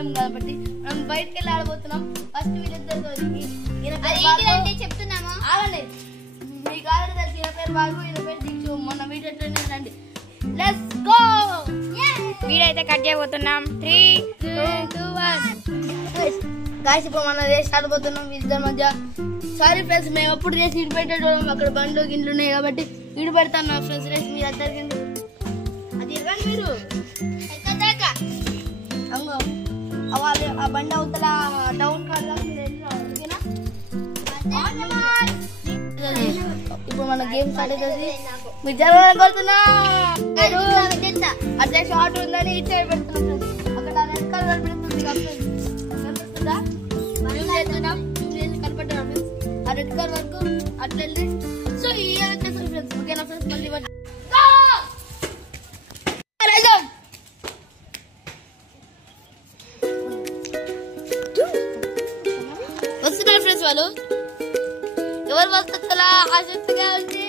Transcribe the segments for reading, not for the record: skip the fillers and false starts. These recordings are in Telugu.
ఆడలేం కాబట్టి మనం బయటకి వెళ్ళి ఆడబోతున్నాం. ఫస్ట్ వీళ్ళిద్దరితో చెప్తున్నాము ఆగండి. మీకు ఆల్రెడీ తెలుసు ఈయన పేరు బాబు, ఈయన పేరు దీక్షు. మొన్న వీడియో ట్రైనింగ్ రండి. Let's go. వీడియో అయితే కట్ చేయబోతున్నాం. 3, 2, 1. గాయస్ ఇప్పుడు మనం రేస్ ఆడబోతున్నాం వీళ్ళిద్దరి మధ్య. సారీ ఫ్రెండ్స్, మేము ఎప్పుడు రేస్ ఇటు పెట్టేటోళ్ళం. అక్కడ బండ్లు గిండ్లు ఉన్నాయి కాబట్టి ఇటు పెడతాను నా ఫ్రెండ్స్ రేస్. మీరు అందరికి అది ఇవ్వండి. మీరు అంగో వాళ్ళు ఆ బండి అవతల డౌన్ కాదు. ఇప్పుడు మన గేమ్ స్టార్ట్ అవుతుంది. మీరు జరగలుగుతున్నా అట్లా షార్ట్ ఉందని ఇటు సైడ్ పెడుతున్నాం. అక్కడ రెడ్ కలర్ పెడుతుంది కనిపిస్తుందా? కనపడ్డా ఆ రెడ్ కలర్ వరకు అట్లా వెళ్ళి. సో ఈ వచ్చేసి ఫ్రెండ్స్ ఓకేనా ఫ్రెండ్స్? మళ్ళీ వస్తున్నారు ఫ్రెండ్స్. వాళ్ళు ఎవరు వస్తుందా ఆసక్తిగా ఉంది.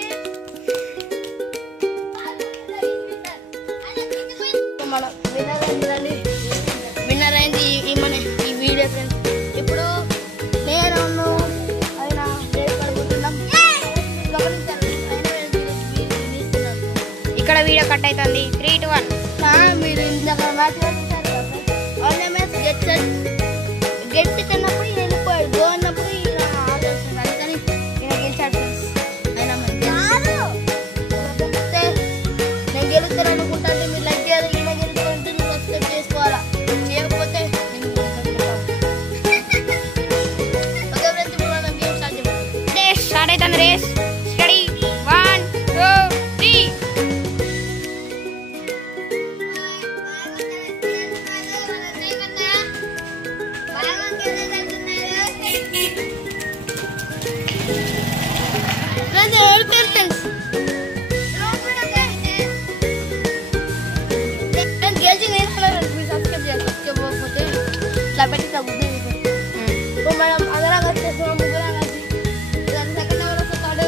మన విన్నర్ అయింది ఈ వీడియో ఫ్రెండ్స్. ఇప్పుడు నేను ఆయన పడిపోతున్నాం. ఇక్కడ వీడియో కట్ అవుతుంది. 3, 2, 1. మీరు ఇందాక మ్యాచ్ గట్టి తిన్నప్పుడు ఈయన వెళ్ళిపోయాడు. గో అన్నప్పుడు ఈయన ఆలోచన అందుకని ఈయన గెలిచాడు ఫ్రెండ్స్. ఆయన నేను గెలుస్తాను అనుకుంటాను. మీరు లైక్ చేయాలి. ఈయన గెలుస్తానంటే నువ్వు సబ్స్క్రైబ్ చేసుకోవాలా. చేయకపోతే ఓకే ఫ్రెండ్స్ ఇప్పుడు మనం గేమ్ స్టార్ట్ చేద్దాం. స్టార్ట్ అవుతుంది రేస్. స్టడీ 1, 2, 3. మనం అందరం వచ్చేస్తాం. ముగ్గురం కలిసి సెకండ్ ఎవరు వస్తారు?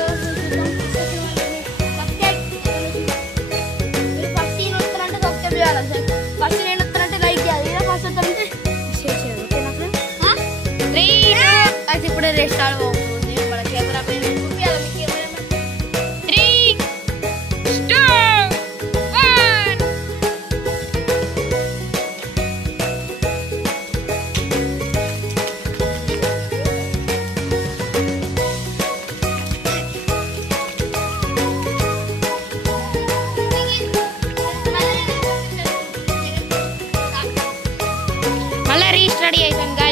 మీరు ఫస్ట్ ఈయన వస్తారంటే సబ్స్క్రైబ్ చేయాలి. ఫస్ట్ నేను వస్తానంటే లైక్ చేయాలి. ఫస్ట్ వస్తారంటే షేర్ చేయాలి. ఓకేనా ఫ్రెండ్స్? 3, 2. ఇప్పుడే రేస్ స్టార్ట్ అవుతుంది. మన కెమెరా పైన చూపించాలి. మీ కెమెరా 3, 2, 1. మళ్ళీ రీస్టడీ అవుతుంది.